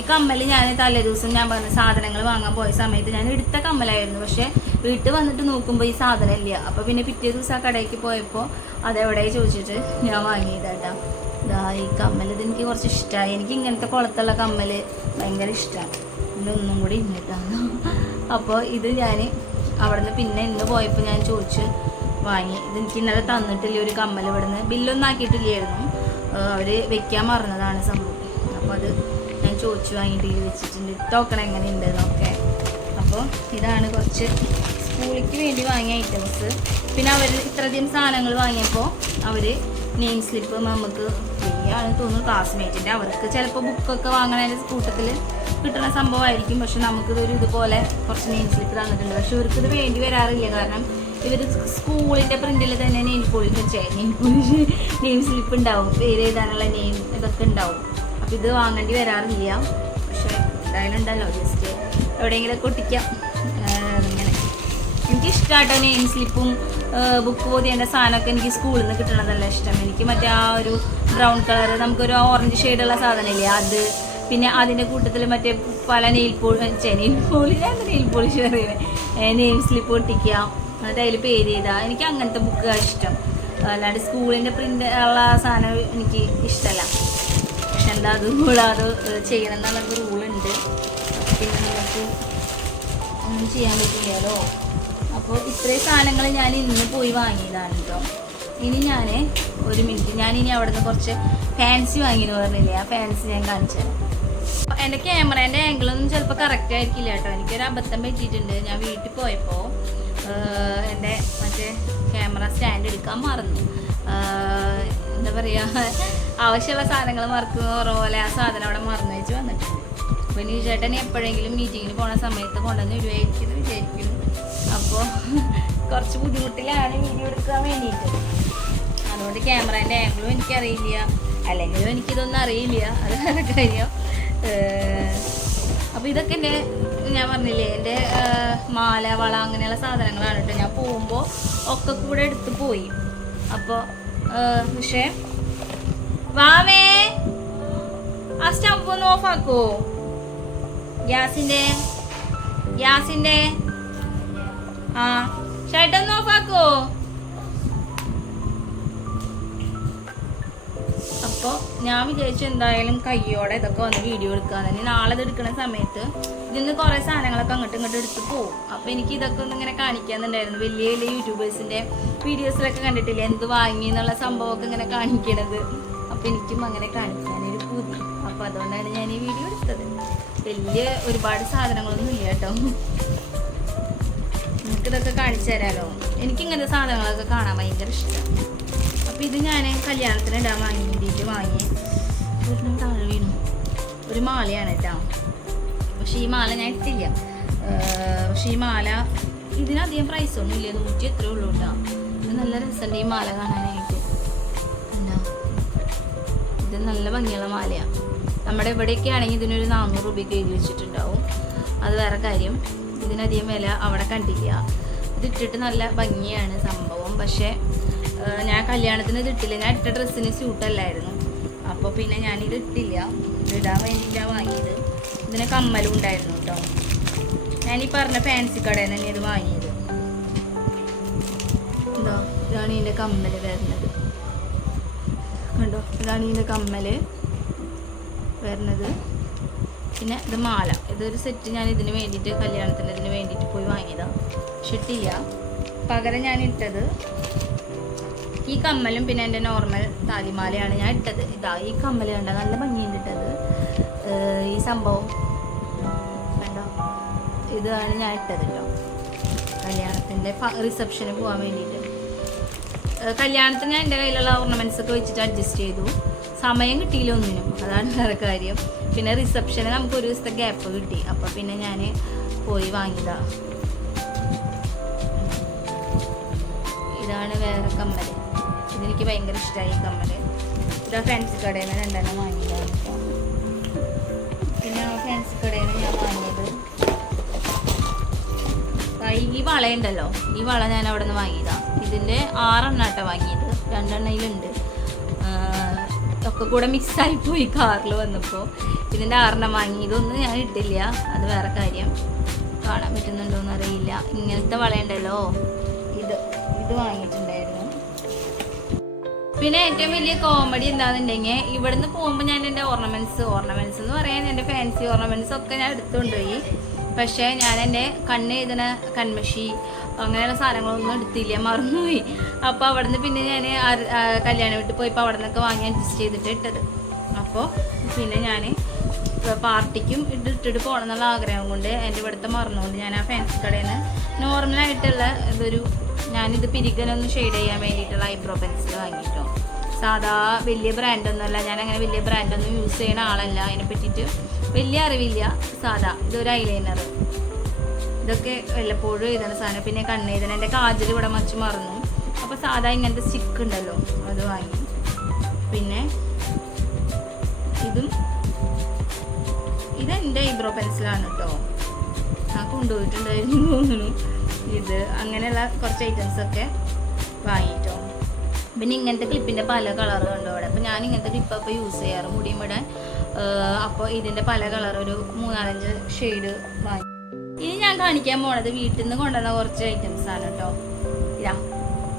ഈ കമ്മൽ ഞാൻ തലേ ദിവസം ഞാൻ പറഞ്ഞ സാധനങ്ങൾ വാങ്ങാൻ പോയ സമയത്ത് ഞാൻ എടുത്ത കമ്മലായിരുന്നു. പക്ഷേ വീട്ടിൽ വന്നിട്ട് നോക്കുമ്പോൾ ഈ സാധനം ഇല്ല. അപ്പോൾ പിന്നെ പിറ്റേ ദിവസം ആ കടയ്ക്ക് പോയപ്പോൾ അതെവിടെ ചോദിച്ചിട്ട് ഞാൻ വാങ്ങിയതാട്ടോ. ഇതാ ഈ കമ്മൽ, ഇതെനിക്ക് കുറച്ച് ഇഷ്ടമായി. എനിക്ക് ഇങ്ങനത്തെ കുളത്തുള്ള കമ്മൽ ഭയങ്കര ഇഷ്ടമാണ്. ഇതൊന്നും കൂടി ഇന്നിട്ടാണ്. അപ്പോൾ ഇത് ഞാൻ അവിടെ നിന്ന് പിന്നെ ഇന്ന് പോയപ്പോൾ ഞാൻ ചോദിച്ച് വാങ്ങി. ഇതെനിക്ക് ഇന്നലെ തന്നിട്ടില്ല ഒരു കമ്മൽ. ഇവിടെ നിന്ന് ബില്ലൊന്നും ആക്കിയിട്ടില്ലായിരുന്നു, അവർ വെക്കാൻ മറന്നതാണ് സംഭവം. അപ്പോൾ അത് ഞാൻ ചോദിച്ചു വാങ്ങിയിട്ട് ഇതിൽ വെച്ചിട്ടുണ്ട്. നോക്കണം എങ്ങനെയുണ്ട് എന്നൊക്കെ. അപ്പോൾ ഇതാണ് കുറച്ച് സ്കൂളിലേക്ക് വേണ്ടി വാങ്ങിയ ഐറ്റംസ്. പിന്നെ അവർ ഇത്രയധികം സാധനങ്ങൾ വാങ്ങിയപ്പോൾ അവർ നെയിം സ്ലിപ്പ് നമുക്ക് ഫ്രീയാണ് തോന്നുന്നു, ക്ലാസ്മേറ്റിൻ്റെ. അവർക്ക് ചിലപ്പോൾ ബുക്കൊക്കെ വാങ്ങണതിൻ്റെ കൂട്ടത്തിൽ കിട്ടുന്ന സംഭവമായിരിക്കും. പക്ഷെ നമുക്കിതൊരു ഇതുപോലെ കുറച്ച് നെയിം സ്ലിപ്പ് തന്നിട്ടുണ്ട്. പക്ഷെ ഇവർക്കിത് വേണ്ടി വരാറില്ല, കാരണം ഇവർ സ്കൂളിൻ്റെ പ്രിൻറ്റിൽ തന്നെ നെയിം സ്ലിപ്പ് ഉണ്ടാവും, പേര് എഴുതാനുള്ള നെയിം ഇതൊക്കെ ഉണ്ടാവും. അപ്പോൾ ഇത് വാങ്ങേണ്ടി വരാറില്ല. പക്ഷെ എന്തായാലും ഉണ്ടല്ലോ, ജസ്റ്റ് എവിടെയെങ്കിലുമൊക്കെ ഒട്ടിക്കാം. ഇങ്ങനെ എനിക്കിഷ്ടമായിട്ടോ നെയിം സ്ലിപ്പും ബുക്ക് പൊതിയേണ്ട സാധനമൊക്കെ എനിക്ക് സ്കൂളിൽ നിന്ന് കിട്ടണതല്ല ഇഷ്ടം. എനിക്ക് മറ്റേ ആ ഒരു ബ്രൗൺ കളർ, നമുക്കൊരു ഓറഞ്ച് ഷെയ്ഡുള്ള സാധനമില്ലേ അത്, പിന്നെ അതിൻ്റെ കൂട്ടത്തിൽ മറ്റേ പല നെയിൽ പോളിഷ് നെയിം സ്ലിപ്പ് ഒട്ടിക്കുക, എന്നിട്ട് അതിൽ പേര് ചെയ്താൽ. എനിക്ക് അങ്ങനത്തെ ബുക്കാണ് ഇഷ്ടം. അല്ലാണ്ട് സ്കൂളിൻ്റെ പ്രിൻ്റ് ഉള്ള സാധനം എനിക്ക് ഇഷ്ടമല്ല. പക്ഷെ എന്താ അത് ചെയ്യണം എന്നുള്ളൊരു റൂളുണ്ട്. പിന്നെ നമുക്ക് ഒന്നും ചെയ്യാൻ പറ്റില്ലല്ലോ. അപ്പോൾ ഇത്രയും സാധനങ്ങൾ ഞാൻ ഇന്ന് പോയി വാങ്ങിയതാണ് കേട്ടോ. ഇനി ഞാൻ ഒരു മിനിറ്റ്, ഞാനിനി അവിടെ നിന്ന് കുറച്ച് ഫാൻസി വാങ്ങിയെന്ന് പറഞ്ഞില്ലേ, ആ ഫാൻസി ഞാൻ കാണിച്ചു തരാം. എൻ്റെ ക്യാമറേൻ്റെ ആംഗിളൊന്നും ചിലപ്പോൾ കറക്റ്റ് ആയിരിക്കില്ല കേട്ടോ. എനിക്കൊരു അബദ്ധം പറ്റിയിട്ടുണ്ട്. ഞാൻ വീട്ടിൽ പോയപ്പോൾ എൻ്റെ മറ്റേ ക്യാമറ സ്റ്റാൻഡ് എടുക്കാൻ മറന്നു. എന്താ പറയുക, ആവശ്യമുള്ള സാധനങ്ങൾ മറക്കുന്ന പോലെ ആ സാധനം അവിടെ മറന്നു വെച്ച് വന്നിട്ടുണ്ട്. അപ്പോൾ ഇനി ചേട്ടൻ എപ്പോഴെങ്കിലും മീറ്റിങ്ങിന് പോണ സമയത്ത് കൊണ്ടുവന്ന് വിചാരിക്കുന്നു. അപ്പോൾ കുറച്ച് ബുദ്ധിമുട്ടിലാണ് വീഡിയോ എടുക്കാൻ വേണ്ടിയിട്ട്. അതുകൊണ്ട് ക്യാമറേൻ്റെ ആംഗിളും എനിക്കറിയില്ല, അല്ലെങ്കിലും എനിക്കിതൊന്നും അറിയില്ല, അത് വേറെ കാര്യം. അപ്പോൾ ഇതൊക്കെ എൻ്റെ, ഞാൻ പറഞ്ഞില്ലേ, എൻ്റെ മാല വള അങ്ങനെയുള്ള സാധനങ്ങളാണ് കേട്ടോ. ഞാൻ പോകുമ്പോൾ ഒക്കെ കൂടെ എടുത്ത് പോയി. അപ്പോൾ പക്ഷേ വാവേ ആ സ്റ്റവ് ഒന്ന് ഓഫാക്കോ, ഗ്യാസിൻ്റെ ആ ഷട്ടൊന്ന് ഓഫാക്കോ. അപ്പോൾ ഞാൻ വിചാരിച്ചു എന്തായാലും കയ്യോടെ ഇതൊക്കെ വന്ന് വീഡിയോ എടുക്കാൻ തന്നെ. നാളെ ഇത് എടുക്കുന്ന സമയത്ത് ഇതിന്ന് കുറേ സാധനങ്ങളൊക്കെ അങ്ങോട്ടും ഇങ്ങോട്ടും എടുത്ത് പോകും. അപ്പോൾ എനിക്ക് ഇതൊക്കെ ഒന്ന് ഇങ്ങനെ കാണിക്കാന്നുണ്ടായിരുന്നു. വലിയ യൂട്യൂബേഴ്സിൻ്റെ വീഡിയോസിലൊക്കെ കണ്ടിട്ടില്ലേ എന്ത് വാങ്ങി എന്നുള്ള സംഭവമൊക്കെ ഇങ്ങനെ കാണിക്കണത്. അപ്പോൾ എനിക്കും അങ്ങനെ കാണിക്കാനൊരു പൂതി. അപ്പോൾ അതുകൊണ്ടാണ് ഞാൻ ഈ വീഡിയോ എടുത്തത്. വലിയ ഒരുപാട് സാധനങ്ങളൊന്നും ഇല്ല കേട്ടോ. എനിക്കിതൊക്കെ കാണിച്ചു തരാമല്ലോ. എനിക്കിങ്ങനത്തെ സാധനങ്ങളൊക്കെ കാണാൻ ഭയങ്കര ഇഷ്ടമാണ്. അപ്പോൾ ഇത് ഞാൻ കല്യാണത്തിന് ഇടാൻ വേണ്ടിയിട്ട് വാങ്ങി താഴെ വീണു ഒരു മാലയാണ് കേട്ടോ. പക്ഷേ ഈ മാല ഞാൻ ഇട്ടില്ല. പക്ഷേ ഈ മാല ഇതിനധികം പ്രൈസൊന്നും ഇല്ല, 100 എത്രയേ ഉള്ളൂ കേട്ടോ. ഇത് നല്ല രസമുണ്ട് ഈ മാല കാണാനായിട്ട്. എന്താ ഇത് നല്ല ഭംഗിയുള്ള മാലയാണ്. നമ്മുടെ ഇവിടെയൊക്കെ ആണെങ്കിൽ ഇതിനൊരു 400 രൂപയ്ക്ക് എഴുതി വെച്ചിട്ടുണ്ടാവും. അത് വേറെ കാര്യം. ഇതിനധികം വില അവിടെ കണ്ടില്ല. ഇതിട്ടിട്ട് നല്ല ഭംഗിയാണ് സംഭവം. പക്ഷേ ഞാൻ കല്യാണത്തിന് ഇതിട്ടില്ല. ഞാൻ ഇട്ട ഡ്രസ്സിന് സ്യൂട്ടല്ലായിരുന്നു. അപ്പോൾ പിന്നെ ഞാനിത് ഇട്ടില്ല. ഇടാൻ വേണ്ടിയിട്ടാണ് വാങ്ങിയത്. ഇതിന് കമ്മലും ഉണ്ടായിരുന്നു കേട്ടോ. ഞാനീ പറഞ്ഞ ഫാൻസി കടയിൽ തന്നെ ഇത് വാങ്ങിയത്. എന്താ, ഇതാണ് ഇതിൻ്റെ കമ്മൽ വരുന്നത്. കണ്ടോ, ഇതാണ് ഇതിൻ്റെ കമ്മൽ വരുന്നത്. പിന്നെ ഇത് മാല. ഇതൊരു സെറ്റ് ഞാൻ ഇതിന് വേണ്ടിയിട്ട് കല്യാണത്തിന് ഇതിന് വേണ്ടിയിട്ട് പോയി വാങ്ങിയതാണ്. പക്ഷെ ഇട്ടില്ല. പകരം ഞാൻ ഇട്ടത് ഈ കമ്മലും പിന്നെ എൻ്റെ നോർമൽ താലിമാലയാണ് ഞാൻ ഇട്ടത്. ഇതാ ഈ കമ്മൽ കണ്ട നല്ല ഭംഗിയുണ്ട് ഇട്ടത്. ഈ സംഭവം കണ്ടോ, ഇതാണ് ഞാൻ ഇട്ടത് കേട്ടോ. കല്യാണത്തിൻ്റെ റിസപ്ഷന് പോകാൻ വേണ്ടിയിട്ട്. കല്യാണത്തിന് ഞാൻ എൻ്റെ കയ്യിലുള്ള ഓർണമെൻറ്റ്സ് ഒക്കെ വെച്ചിട്ട് അഡ്ജസ്റ്റ് ചെയ്തു. സമയം കിട്ടിയില്ല ഒന്നിനും, അതാണ് വേറെ കാര്യം. പിന്നെ റിസപ്ഷന് നമുക്ക് ഒരു ദിവസത്തെ ഗ്യാപ്പ് കിട്ടി. അപ്പോൾ പിന്നെ ഞാൻ പോയി വാങ്ങിയതാണ്. ഇതാണ് വേറെ കമ്മൽ. ഇതെനിക്ക് ഭയങ്കര ഇഷ്ടമായി ഈ കമ്മൽ. ഇതാ ഫാൻസി കടയിൽ നിന്ന് 2 വാങ്ങിയതാണ്. പിന്നെ ഫാൻസി കടയിൽ നിന്ന് ഞാൻ വാങ്ങിയത് ഈ വളയുണ്ടല്ലോ, ഈ വള ഞാൻ അവിടെ നിന്ന് വാങ്ങിയതാണ്. ഇതിൻ്റെ 6 എണ്ണാട്ടോ വാങ്ങിയത്. 2 എണ്ണയിലുണ്ട്. ഒക്കെ കൂടെ മിക്സായി പോയി കാറിൽ വന്നപ്പോൾ. ഇതിൻ്റെ 6 വാങ്ങി. ഇതൊന്നും ഞാൻ ഇട്ടില്ല, അത് വേറെ കാര്യം. കാണാൻ പറ്റുന്നുണ്ടോയെന്ന് അറിയില്ല. ഇങ്ങനത്തെ വളയുണ്ടല്ലോ, ഇത് വാങ്ങിയിട്ടുണ്ടായിരുന്നു. പിന്നെ ഏറ്റവും വലിയ കോമഡി എന്താണെന്നുണ്ടെങ്കിൽ ഇവിടുന്ന് പോകുമ്പോൾ ഞാൻ എൻ്റെ ഓർണമെൻറ്റ്സ് എന്ന് പറയാൻ എൻ്റെ ഫാൻസി ഓർണമെൻറ്റ്സ് ഒക്കെ ഞാൻ എടുത്തുകൊണ്ടുപോയി. പക്ഷേ ഞാൻ എൻ്റെ കണ്ണ് എഴുതുന്ന കൺമഷി അങ്ങനെയുള്ള സാധനങ്ങളൊന്നും എടുത്തില്ല, മറന്നുപോയി. അപ്പോൾ അവിടെ നിന്ന് പിന്നെ ഞാൻ കല്യാണം വീട്ടിൽ പോയപ്പോൾ അവിടെ നിന്നൊക്കെ വാങ്ങി അഡ്ജസ്റ്റ് ചെയ്തിട്ട് ഇട്ടത്. അപ്പോൾ പിന്നെ ഞാൻ പാർട്ടിക്കും ഇട്ടിട്ട് പോകണം എന്നുള്ള ആഗ്രഹം കൊണ്ട് എൻ്റെ ഇവിടുത്തെ മറന്നുകൊണ്ട് ഞാൻ ആ ഫാൻസി കടയിൽ നിന്ന് നോർമലായിട്ടുള്ള ഞാനിത് പിരികനൊന്ന് ഷെയ്ഡ് ചെയ്യാൻ വേണ്ടിയിട്ടുള്ള ഐബ്രോ പെൻസിൽ വാങ്ങിയിട്ടോ. സാധാ വലിയ ബ്രാൻഡൊന്നുമല്ല. ഞാനങ്ങനെ വലിയ ബ്രാൻഡൊന്നും യൂസ് ചെയ്യുന്ന ആളല്ല. അതിനെ പറ്റിയിട്ട് വലിയ അറിവില്ല. സാധാ ഇതൊരു ഐലൈനർ. ഇതൊക്കെ വല്ലപ്പോഴും എഴുതുന്ന സാധനം. പിന്നെ കണ്ണെഴുതണം. എൻ്റെ കാജൽ ഇവിടെ മറന്നു. അപ്പോൾ സാധാ ഇങ്ങനത്തെ സ്റ്റിക്ക് ഉണ്ടല്ലോ, അത് വാങ്ങി. പിന്നെ ഇതെൻ്റെ ഐബ്രോ പെൻസിലാണ് കേട്ടോ. ഞാൻ കൊണ്ടുപോയിട്ടുണ്ടായിരുന്നു തോന്നുന്നു. ഇത് അങ്ങനെയുള്ള കുറച്ച് ഐറ്റംസൊക്കെ വാങ്ങിയിട്ടോ. പിന്നെ ഇങ്ങനത്തെ ക്ലിപ്പിൻ്റെ പല കളറ് കണ്ടോ അവിടെ. അപ്പോൾ ഞാൻ ഇങ്ങനത്തെ ക്ലിപ്പൊക്കെ യൂസ് ചെയ്യാറ് മുടിയും ഇടാൻ. അപ്പോൾ ഇതിൻ്റെ പല കളർ ഒരു 3-4 ഷെയ്ഡ് വാങ്ങി. ഇനി ഞാൻ കാണിക്കാൻ പോണത് വീട്ടിൽ നിന്ന് കൊണ്ടുവന്ന കുറച്ച് ഐറ്റംസാണ് കേട്ടോ.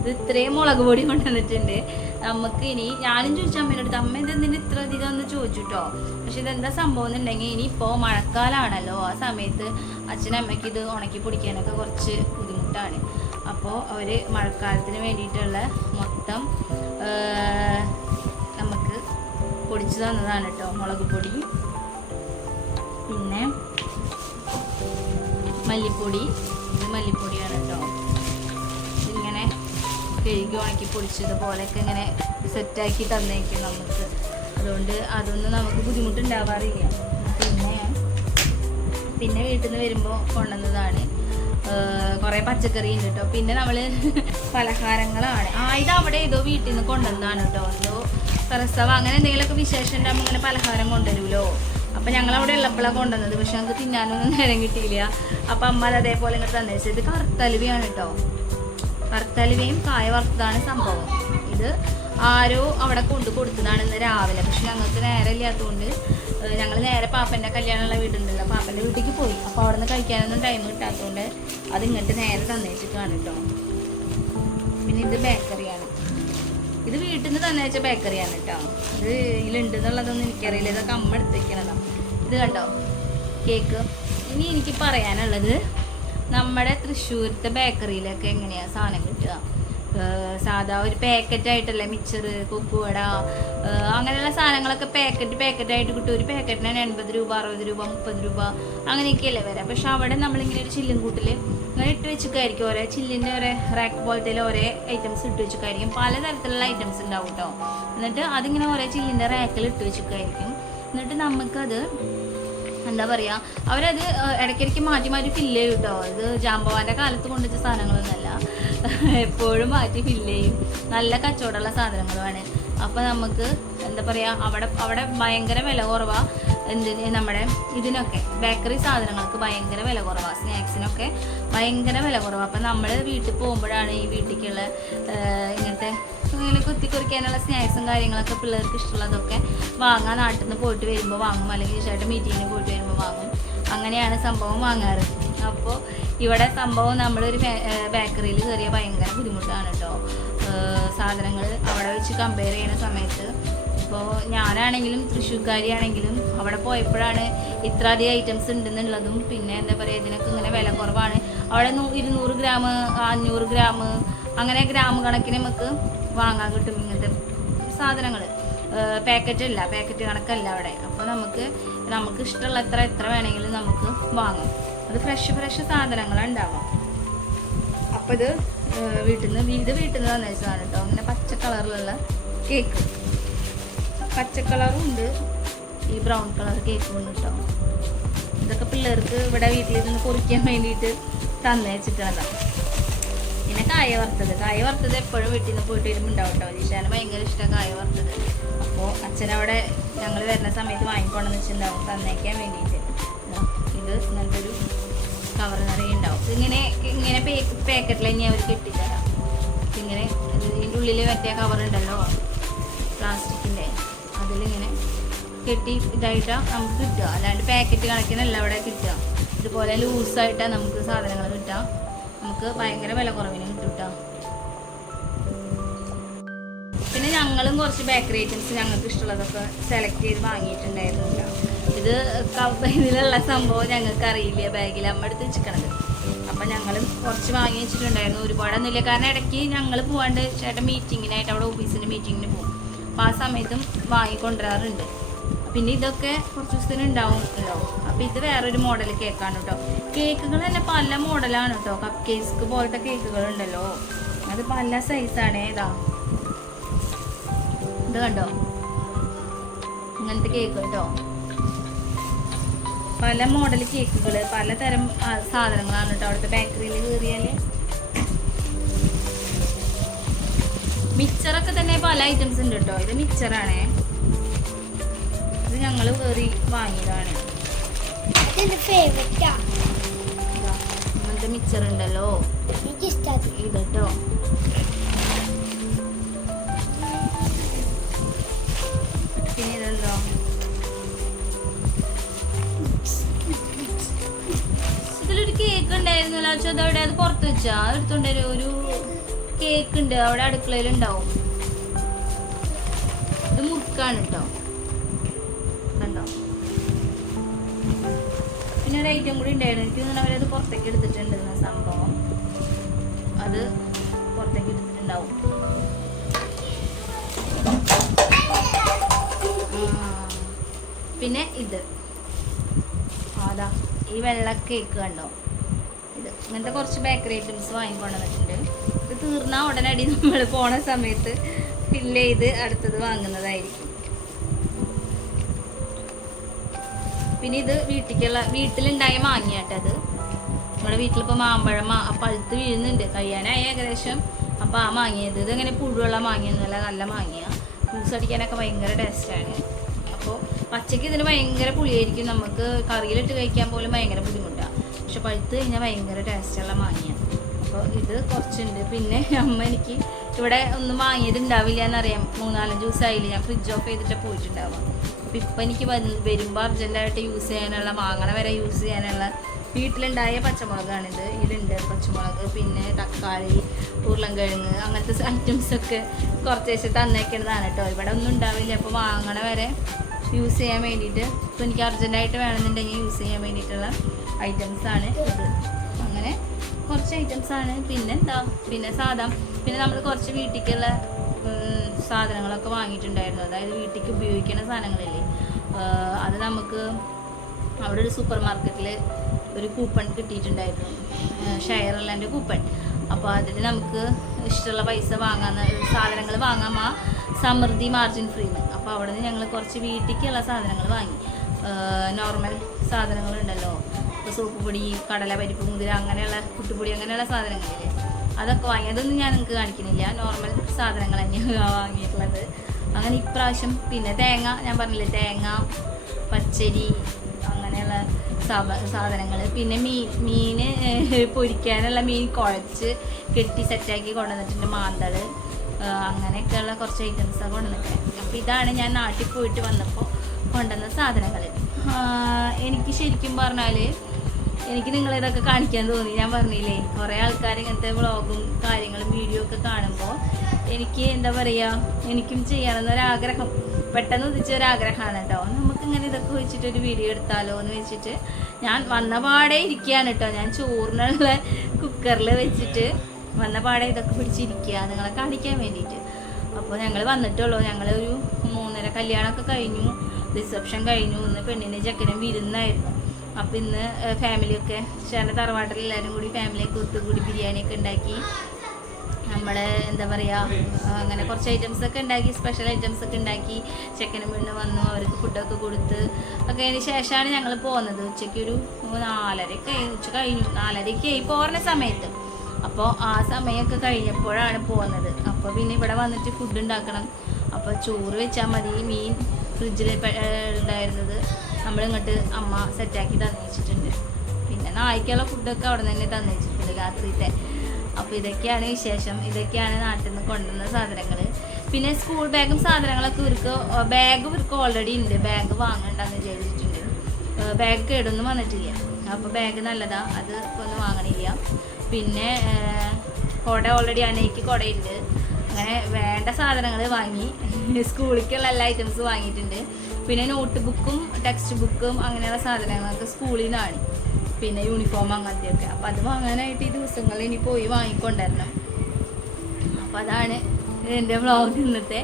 ഇത് ഇത്രയും മുളക് പൊടി കൊണ്ടുവന്നിട്ടുണ്ട്. നമുക്ക് ഇനി ഞാനും ചോദിച്ചു അമ്മേൻ്റെ അടുത്ത്, അമ്മ ഇതെന്തിന് ഇത്ര അധികം എന്ന് ചോദിച്ചു കേട്ടോ. പക്ഷെ ഇതെന്താ സംഭവം എന്നുണ്ടെങ്കിൽ ഇനിയിപ്പോൾ മഴക്കാലമാണല്ലോ, ആ സമയത്ത് അച്ഛനമ്മയ്ക്ക് ഇത് ഉണക്കി പൊടിക്കാനൊക്കെ കുറച്ച് ബുദ്ധിമുട്ടാണ്. അപ്പോൾ അവർ മഴക്കാലത്തിന് വേണ്ടിയിട്ടുള്ള മൊത്തം നമുക്ക് പൊടിച്ചു തന്നതാണ് കേട്ടോ. മുളക് പൊടി, പിന്നെ മല്ലിപ്പൊടി. ഇത് മല്ലിപ്പൊടിയാണ് കേട്ടോ. ഇങ്ങനെ കഴുകി ഉണക്കി പൊടിച്ചതുപോലെയൊക്കെ ഇങ്ങനെ സെറ്റാക്കി തന്നേക്കും നമുക്ക്. അതുകൊണ്ട് അതൊന്നും നമുക്ക് ബുദ്ധിമുട്ടുണ്ടാവാറില്ല. പിന്നെ വീട്ടിൽ നിന്ന് വരുമ്പോൾ കൊണ്ടുവന്നതാണ്. കുറേ പച്ചക്കറി ഉണ്ട് കേട്ടോ. പിന്നെ നമ്മൾ പലഹാരങ്ങളാണ്. ഇത് അവിടെ ഏതോ വീട്ടിൽ നിന്ന് കൊണ്ടുവന്നതാണ് കേട്ടോ. എന്തോ പ്രസവം അങ്ങനെ എന്തെങ്കിലുമൊക്കെ വിശേഷം ഉണ്ടാകുമ്പോൾ ഇങ്ങനെ പലഹാരം കൊണ്ടുവരുമല്ലോ. അപ്പം ഞങ്ങളവിടെ ഉള്ളപ്പോഴാണ് കൊണ്ടുവന്നത്. പക്ഷെ ഞങ്ങൾക്ക് തിന്നാനൊന്നും നേരം കിട്ടിയില്ല. അപ്പം അമ്മ അത് അതേപോലെ ഇങ്ങോട്ട് തന്നേച്ചത്. ഇത് കറുത്തലുവയാണ് കേട്ടോ. കറുത്തലുവയും കായ വറുത്തതാണ് സംഭവം. ഇത് ആരോ അവിടെ കൊടുത്തതാണ് ഇന്ന് രാവിലെ. പക്ഷെ ഞങ്ങൾക്ക് നേരം ഇല്ലാത്തതുകൊണ്ട് ഞങ്ങൾ നേരെ പാപ്പൻ്റെ കല്യാണമുള്ള വീടുണ്ടല്ലോ, പാപ്പൻ്റെ വീട്ടിലേക്ക് പോയി. അപ്പോൾ അവിടെ നിന്ന് കഴിക്കാനൊന്നും ടൈം കിട്ടാത്തതുകൊണ്ട് അത് ഇങ്ങോട്ട് നേരെ തന്നേച്ചിട്ടാണ് കേട്ടോ. പിന്നെ ഇത് ബേക്കറിയാണ്. ഇത് വീട്ടിൽ നിന്ന് തന്നേച്ച ബേക്കറിയാണ് കേട്ടോ. ഇത് ഇതിലുണ്ടെന്നുള്ളതൊന്നും എനിക്കറിയില്ല. ഇതൊക്കെ അമ്മ എടുത്തേക്കണതാണ്. ഇത് കണ്ടോ കേക്ക്. ഇനി എനിക്ക് പറയാനുള്ളത്, നമ്മുടെ തൃശ്ശൂരത്തെ ബേക്കറിയിലൊക്കെ എങ്ങനെയാണ് സാധനം കിട്ടുക? സാധാ ഒരു പാക്കറ്റായിട്ടല്ലേ മിച്ചർ, കൊക്കുവട അങ്ങനെയുള്ള സാധനങ്ങളൊക്കെ പാക്കറ്റായിട്ട് കിട്ടും. ഒരു പാക്കറ്റിന് 80 രൂപ, 60 രൂപ, 30 രൂപ അങ്ങനെയൊക്കെയല്ലേ വരാം. പക്ഷെ അവിടെ നമ്മളിങ്ങനെ ഒരു ചില്ലും കൂട്ടിൽ ഇങ്ങനെ ഇട്ട് വെച്ചിട്ടായിരിക്കും. ഓരോ ചില്ലിൻ്റെ ഓരോ റാക്ക് പോലത്തെ ഓരോ ഐറ്റംസ് ഇട്ട് വെച്ചിട്ടായിരിക്കും. പലതരത്തിലുള്ള ഐറ്റംസ് ഉണ്ടാവും കേട്ടോ. എന്നിട്ട് അതിങ്ങനെ ഓരോ ചില്ലിൻ്റെ റാക്കിൽ ഇട്ട് വെച്ചിട്ടായിരിക്കും. എന്നിട്ട് നമുക്കത് എന്താ പറയുക, അവരത് ഇടയ്ക്കിടയ്ക്ക് മാറ്റി ഫില്ല് ചെയ്യും കേട്ടോ. ഇത് ജാമ്പവാൻ്റെ കാലത്ത് കൊണ്ടുവച്ച സാധനങ്ങളൊന്നുമല്ല, എപ്പോഴും മാറ്റി ഫില്ല് ചെയ്യും. നല്ല കച്ചവടമുള്ള സാധനങ്ങളുമാണ്. അപ്പോൾ നമുക്ക് എന്താ പറയുക, അവിടെ ഭയങ്കര വില കുറവാണ്. എന്തിന് നമ്മുടെ ഇതിനൊക്കെ ബേക്കറി സാധനങ്ങൾക്ക് ഭയങ്കര വില കുറവാണ്, സ്നാക്സിനൊക്കെ ഭയങ്കര വില കുറവാണ്. അപ്പം നമ്മൾ വീട്ടിൽ പോകുമ്പോഴാണ് ഈ വീട്ടിലേക്കുള്ള ഇങ്ങനത്തെ ഇങ്ങനെ കുത്തിക്കുറിക്കാനുള്ള സ്നാക്സും കാര്യങ്ങളൊക്കെ പിള്ളേർക്ക് ഇഷ്ടമുള്ളതൊക്കെ വാങ്ങാൻ നാട്ടിൽ നിന്ന് പോയിട്ട് വരുമ്പോൾ വാങ്ങും, അല്ലെങ്കിൽ ചേട്ടൻ മീറ്റിങ്ങിന് പോയിട്ട് വരുമ്പോൾ വാങ്ങും. അങ്ങനെയാണ് സംഭവം വാങ്ങാറ്. അപ്പോൾ ഇവിടെ സംഭവം നമ്മളൊരു ബേക്കറിയിൽ കയറിയ ഭയങ്കര ബുദ്ധിമുട്ടാണ് കേട്ടോ. സാധനങ്ങൾ അവിടെ വെച്ച് കമ്പയർ ചെയ്യുന്ന സമയത്ത് ഇപ്പോൾ ഞാനാണെങ്കിലും തൃശ്ശൂർക്കാരിയാണെങ്കിലും അവിടെ പോയപ്പോഴാണ് ഇത്ര അധികം ഐറ്റംസ് ഉണ്ടെന്നുള്ളതും, പിന്നെ എന്താ പറയുക ഇതിനൊക്കെ ഇങ്ങനെ വില കുറവാണ്. അവിടെ 200 ഗ്രാം 500 ഗ്രാം അങ്ങനെ ഗ്രാം കണക്കിന് നമുക്ക് വാങ്ങാൻ കിട്ടും ഇങ്ങനത്തെ സാധനങ്ങൾ. പാക്കറ്റ് കണക്കല്ല അവിടെ. അപ്പോൾ നമുക്ക് ഇഷ്ടമുള്ള എത്ര വേണമെങ്കിലും നമുക്ക് വാങ്ങാം. അത് ഫ്രഷ് സാധനങ്ങളാണ് ഉണ്ടാവാം. അപ്പോൾ ഇത് വീട്ടിൽ നിന്ന് തന്നേച്ചതാണ് കേട്ടോ. അങ്ങനെ പച്ച കളറിലുള്ള കേക്ക്, പച്ച കളറും ഉണ്ട്, ഈ ബ്രൗൺ കളർ കേക്കും ഉണ്ട് കേട്ടോ. ഇതൊക്കെ പിള്ളേർക്ക് ഇവിടെ വീട്ടിലിരുന്ന് പൊറിക്കാൻ വേണ്ടിയിട്ട് തന്നേച്ചിട്ടുള്ളതാണ്. പിന്നെ കായ വറുത്തത് എപ്പോഴും വീട്ടിൽ നിന്ന് പോയിട്ട് വരുമ്പോൾ ഉണ്ടാവും കേട്ടോ. ജിഷാന് ഭയങ്കര ഇഷ്ടമാണ് കായ വറുത്തത്. അപ്പോൾ അച്ഛനവിടെ ഞങ്ങൾ വരുന്ന സമയത്ത് വാങ്ങിക്കൊണ്ടെന്ന് വെച്ചിട്ടുണ്ടാവും തന്നേക്കാൻ വേണ്ടിയിട്ട്. ഇത് നല്ലൊരു കവർ നിറയെ ഉണ്ടാവും. ഇങ്ങനെ പാക്കറ്റിൽ തന്നെ അവർ കെട്ടിത്തരാം. ഇങ്ങനെ ഇതിൻ്റെ ഉള്ളിൽ മറ്റേ കവറുണ്ടല്ലോ പ്ലാസ്റ്റിക്കിൻ്റെ, അതിലിങ്ങനെ കെട്ടി ഇതായിട്ടാണ് നമുക്ക് കിട്ടുക. അല്ലാണ്ട് പാക്കറ്റ് കണക്കിനല്ല അവിടെ കിട്ടുക. ഇതുപോലെ ലൂസായിട്ടാണ് നമുക്ക് സാധനങ്ങൾ കിട്ടുക. നമുക്ക് ഭയങ്കര വില കുറവിന് കിട്ടും കേട്ടോ. പിന്നെ ഞങ്ങളും കുറച്ച് ബേക്കറി ഐറ്റംസ് ഞങ്ങൾക്ക് ഇഷ്ടമുള്ളതൊക്കെ സെലക്ട് ചെയ്ത് വാങ്ങിയിട്ടുണ്ടായിരുന്നില്ല. ഇതിലുള്ള സംഭവം ഞങ്ങൾക്ക് അറിയില്ല, ബാഗിൽ അമ്മ എടുത്ത് വെച്ചിരിക്കണത്. അപ്പം ഞങ്ങളും കുറച്ച് വാങ്ങി വെച്ചിട്ടുണ്ടായിരുന്നു. ഒരുപാടൊന്നുമില്ല, കാരണം ഇടയ്ക്ക് ഞങ്ങൾ പോകാണ്ട് ചേട്ടൻ മീറ്റിങ്ങിനായിട്ട് അവിടെ ഓഫീസിൻ്റെ മീറ്റിങ്ങിന് പോകും. അപ്പോൾ ആ സമയത്തും വാങ്ങിക്കൊണ്ടുവരാറുണ്ട്. പിന്നെ ഇതൊക്കെ കുറച്ച് ദിവസത്തിന് ഉണ്ടാവുമല്ലോ. അപ്പോൾ ഇത് വേറൊരു മോഡൽ കേക്കാണ് കേട്ടോ. കേക്കുകൾ തന്നെ പല മോഡലാണ് കേട്ടോ. കപ്പ് കേക്ക് പോലത്തെ കേക്കുകളുണ്ടല്ലോ, അത് പല സൈസാണ്. ഇത് കണ്ടോ, ഇങ്ങനത്തെ കേക്ക് കേട്ടോ. പല മോഡൽ കേക്കുകൾ, പലതരം സാധനങ്ങളാണ് കേട്ടോ അവിടുത്തെ ബേക്കറിയിൽ കയറിയാൽ. മിക്സറൊക്കെ തന്നെ പല ഐറ്റംസ് ഉണ്ട് കേട്ടോ. ഇത് മിക്സറാണേ, ഇത് ഞങ്ങൾ കയറി വാങ്ങിയതാണ്. ഇങ്ങനത്തെ മിക്സർ ഉണ്ടല്ലോ ഇത് കേട്ടോ. പിന്നെ ഇതെന്തോ ഇതിലൊരു കേക്ക് ഉണ്ടായിരുന്നല്ലോ. അതവിടെ അത് പുറത്ത് വെച്ചാ എടുത്തോണ്ടൊരു ഒരു കേക്ക് ഉണ്ട് അവിടെ അടുക്കളയിലുണ്ടാവും. ഇത് മുറുക്കാണ് കേട്ടോ, കണ്ടോ. പിന്നെ ഒരു ഐറ്റം കൂടി ഉണ്ടായിരുന്നു, എനിക്ക് തോന്നുന്നു അവരത് പുറത്തേക്ക് എടുത്തിട്ടുണ്ട് സംഭവം. അത് പുറത്തേക്ക് എടുത്തിട്ടുണ്ടാവും. പിന്നെ ഇത് അതാ ഈ വെള്ള കേക്ക് കണ്ടോ. ഇത് ഇങ്ങനത്തെ കുറച്ച് ബേക്കറി ഐറ്റംസ് വാങ്ങിക്കൊണ്ടുവന്നിട്ടുണ്ട്. ഇത് തീർന്നാൽ ഉടനടി നമ്മൾ പോണ സമയത്ത് ഫില്ല് ചെയ്ത് അടുത്തത് വാങ്ങുന്നതായിരിക്കും. പിന്നെ ഇത് വീട്ടിലുണ്ടായ മാങ്ങയാട്ടത്. നമ്മുടെ വീട്ടിലിപ്പോൾ മാമ്പഴം പഴുത്ത് വീഴുന്നുണ്ട്, കഴിയാനായി ഏകദേശം. അപ്പോൾ ആ മാങ്ങിയത് ഇതിങ്ങനെ പുഴുള്ള മാങ്ങിയൊന്നുമല്ല, നല്ല മാങ്ങിയ. ജ്യൂസ് അടിക്കാനൊക്കെ ഭയങ്കര ടേസ്റ്റാണ്. അപ്പോൾ പച്ചയ്ക്ക് ഇതിന് ഭയങ്കര പുളിയായിരിക്കും, നമുക്ക് കറിയിലിട്ട് കഴിക്കാൻ പോലും ഭയങ്കര ബുദ്ധിമുട്ടാണ്. പക്ഷെ പഴുത്ത് കഴിഞ്ഞാൽ ഭയങ്കര ടേസ്റ്റുള്ള മാങ്ങിയാണ്. അപ്പോൾ ഇത് കുറച്ചുണ്ട്. പിന്നെ അമ്മ എനിക്ക് ഇവിടെ ഒന്നും വാങ്ങിയത് ഉണ്ടാവില്ല എന്നറിയാം. 3-4 ദിവസമായില്ല, ഞാൻ ഫ്രിഡ്ജ് ഓഫ് ചെയ്തിട്ട് പോയിട്ടുണ്ടാവാം. അപ്പോൾ ഇപ്പം എനിക്ക് വരുമ്പോൾ അർജൻറ്റായിട്ട് യൂസ് ചെയ്യാനുള്ള, മാങ്ങണ വരെ യൂസ് ചെയ്യാനുള്ള വീട്ടിലുണ്ടായ പച്ചമുളകാണിത്. ഇതിലുണ്ട് പച്ചമുളക്, പിന്നെ തക്കാളി, ഉരുളൻകിഴങ്ങ്, അങ്ങനത്തെ ഐറ്റംസൊക്കെ കുറച്ച് തന്നേക്കുന്നതാണ് കേട്ടോ. ഇവിടെ ഒന്നും ഉണ്ടാവില്ല. അപ്പോൾ വാങ്ങണ വരെ യൂസ് ചെയ്യാൻ വേണ്ടിയിട്ട്, ഇപ്പോൾ എനിക്ക് അർജൻറ്റായിട്ട് വേണമെന്നുണ്ടെങ്കിൽ യൂസ് ചെയ്യാൻ വേണ്ടിയിട്ടുള്ള ഐറ്റംസാണ് ഇത്. അങ്ങനെ കുറച്ച് ഐറ്റംസാണ്. പിന്നെ പിന്നെ നമ്മൾ കുറച്ച് വീട്ടിലേക്കുള്ള സാധനങ്ങളൊക്കെ വാങ്ങിയിട്ടുണ്ടായിരുന്നു. അതായത് വീട്ടിലേക്ക് ഉപയോഗിക്കുന്ന സാധനങ്ങളില്ലേ, അത് നമുക്ക് അവിടെ ഒരു സൂപ്പർ മാർക്കറ്റിൽ ഒരു കൂപ്പൺ കിട്ടിയിട്ടുണ്ടായിരുന്നു, ഷെയർലാൻഡ് കൂപ്പൺ. അപ്പോൾ അതിൽ നമുക്ക് ഇഷ്ടമുള്ള പൈസ സാധനങ്ങൾ വാങ്ങാം ആ സമൃദ്ധി മാർജിൻ ഫ്രീന്ന്. അപ്പോൾ അവിടെ നിന്ന് ഞങ്ങൾ കുറച്ച് വീട്ടിലേക്കുള്ള സാധനങ്ങൾ വാങ്ങി. നോർമൽ സാധനങ്ങളുണ്ടല്ലോ, ഇപ്പോൾ സോപ്പ് പൊടി, കടല, പരിപ്പ്, മുതിര, അങ്ങനെയുള്ള പുട്ടുപൊടി, അങ്ങനെയുള്ള സാധനങ്ങളില്ലേ, അതൊക്കെ വാങ്ങി. അതൊന്നും ഞാൻ നിങ്ങൾക്ക് കാണിക്കുന്നില്ല, നോർമൽ സാധനങ്ങൾ തന്നെയാണ് വാങ്ങിയിട്ടുള്ളത്. അങ്ങനെ ഇപ്രാവശ്യം പിന്നെ തേങ്ങ, ഞാൻ പറഞ്ഞില്ലേ, തേങ്ങ, പച്ചരി, അങ്ങനെയുള്ള സാധനങ്ങൾ. പിന്നെ മീൻ പൊരിക്കാനുള്ള മീൻ കുഴച്ച് കെട്ടി സെറ്റാക്കി കൊണ്ടുവന്നിട്ടുണ്ട്. മാന്തൾ, അങ്ങനെയൊക്കെയുള്ള കുറച്ച് ഐറ്റംസൊക്കെ കൊണ്ടുവന്നിട്ടുണ്ട്. അപ്പോൾ ഇതാണ് ഞാൻ നാട്ടിൽ പോയിട്ട് വന്നപ്പോൾ കൊണ്ടുവന്ന സാധനങ്ങൾ. എനിക്ക് ശരിക്കും പറഞ്ഞാൽ എനിക്ക് നിങ്ങളിതൊക്കെ കാണിക്കാൻ തോന്നി. ഞാൻ പറഞ്ഞില്ലേ, കുറേ ആൾക്കാർ ഇങ്ങനത്തെ വ്ളോഗും കാര്യങ്ങളും വീഡിയോ ഒക്കെ കാണുമ്പോൾ എനിക്ക് എന്താ പറയുക, എനിക്കും ചെയ്യണമെന്നൊരാഗ്രഹം, പെട്ടെന്ന് ഉദിച്ചൊരാഗ്രഹമാണ് കേട്ടോ. നമുക്കിങ്ങനെ ഇതൊക്കെ വെച്ചിട്ടൊരു വീഡിയോ എടുത്താലോ എന്ന് വെച്ചിട്ട് ഞാൻ വന്ന പാടെ ഇരിക്കുകയാണ് കേട്ടോ. ഞാൻ ചോറിനുള്ള കുക്കറിൽ വെച്ചിട്ട് വന്ന പാടെ ഇതൊക്കെ പിടിച്ചിരിക്കുക നിങ്ങളെ കാണിക്കാൻ വേണ്ടിയിട്ട്. അപ്പോൾ ഞങ്ങൾ വന്നിട്ടുള്ളൂ. ഞങ്ങളൊരു 3:30 കല്യാണമൊക്കെ കഴിഞ്ഞു, റിസപ്ഷൻ കഴിഞ്ഞു. ഇന്ന് പെണ്ണിൻ്റെ ചെക്കനും വിരുന്നായിരുന്നു. അപ്പം ഇന്ന് ഫാമിലിയൊക്കെ ചേട്ടൻ്റെ തറവാട്ടിൽ എല്ലാവരും കൂടി ഫാമിലിയൊക്കെ ഒത്തുകൂടി ബിരിയാണിയൊക്കെ ഉണ്ടാക്കി, നമ്മൾ എന്താ പറയുക, അങ്ങനെ കുറച്ച് ഐറ്റംസൊക്കെ ഉണ്ടാക്കി, സ്പെഷ്യൽ ഐറ്റംസൊക്കെ ഉണ്ടാക്കി. ചെക്കനും പെണ്ണ് വന്നു, അവർക്ക് ഫുഡൊക്കെ കൊടുത്ത് ഒക്കെ അതിന് ശേഷമാണ് ഞങ്ങൾ പോകുന്നത്. ഉച്ചയ്ക്കൊരു 4:30 ഉച്ച കഴിഞ്ഞു, 4:30 പോരുന്ന സമയത്ത്. അപ്പോൾ ആ സമയമൊക്കെ കഴിഞ്ഞപ്പോഴാണ് പോകുന്നത്. അപ്പോൾ പിന്നെ ഇവിടെ വന്നിട്ട് ഫുഡ് ഉണ്ടാക്കണം. അപ്പോൾ ചോറ് വെച്ചാൽ മതി. മീൻ ഫ്രിഡ്ജിൽ ഉണ്ടായിരുന്നത് നമ്മളിങ്ങോട്ട് അമ്മ സെറ്റാക്കി തന്നു വെച്ചിട്ടുണ്ട്. പിന്നെ നായ്ക്കുള്ള ഫുഡൊക്കെ അവിടെ നിന്ന് തന്നെ തന്നു വെച്ചിട്ടുണ്ട് രാത്രിയിലത്തെ. അപ്പോൾ ഇതൊക്കെയാണ് വിശേഷം. ഇതൊക്കെയാണ് നാട്ടിൽ നിന്ന് കൊണ്ടുവന്ന സാധനങ്ങൾ. പിന്നെ സ്കൂൾ ബാഗും സാധനങ്ങളൊക്കെ ഇവർക്ക് ഓൾറെഡി ഉണ്ട്. ബാഗ് വാങ്ങണ്ടെന്ന് വിചാരിച്ചിട്ടുണ്ട്. ബാഗ് കേടൊന്നും വന്നിട്ടില്ല. അപ്പോൾ ബാഗ് നല്ലതാണ്, അത് ഒന്നും വാങ്ങണില്ല. പിന്നെ കുട ഓൾറെഡി അനയ്ക്ക് കുടയുണ്ട്. അങ്ങനെ വേണ്ട സാധനങ്ങൾ വാങ്ങി. സ്കൂളിലേക്കുള്ള എല്ലാ ഐറ്റംസ് വാങ്ങിയിട്ടുണ്ട്. പിന്നെ നോട്ട് ബുക്കും ടെക്സ്റ്റ് ബുക്കും അങ്ങനെയുള്ള സാധനങ്ങളൊക്കെ സ്കൂളിൽ നിന്നാണ്. പിന്നെ യൂണിഫോം അങ്ങനത്തെയൊക്കെ. അപ്പോൾ അത് വാങ്ങാനായിട്ട് ഈ ദിവസങ്ങളിൽ ഇനി പോയി വാങ്ങിക്കൊണ്ടുവരണം. അപ്പോൾ അതാണ് എൻ്റെ വ്ളോഗ് ഇന്നത്തെ.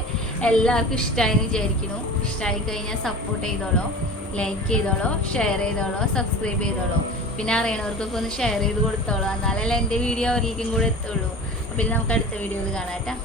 എല്ലാവർക്കും ഇഷ്ടമായെന്ന് വിചാരിക്കുന്നു. ഇഷ്ടമായി കഴിഞ്ഞാൽ സപ്പോർട്ട് ചെയ്തോളൂ, ലൈക്ക് ചെയ്തോളൂ, ഷെയർ ചെയ്തോളൂ, സബ്സ്ക്രൈബ് ചെയ്തോളൂ. പിന്നെ അറിയണവർക്കൊക്കെ ഒന്ന് ഷെയർ ചെയ്ത് കൊടുത്തോളൂ. എന്നാലല്ലേ എൻ്റെ വീഡിയോ അവരിലേക്കും കൂടെ എത്തുള്ളൂ. അപ്പോൾ പിന്നെ നമുക്ക് അടുത്ത വീഡിയോയിൽ കാണാം കേട്ടോ.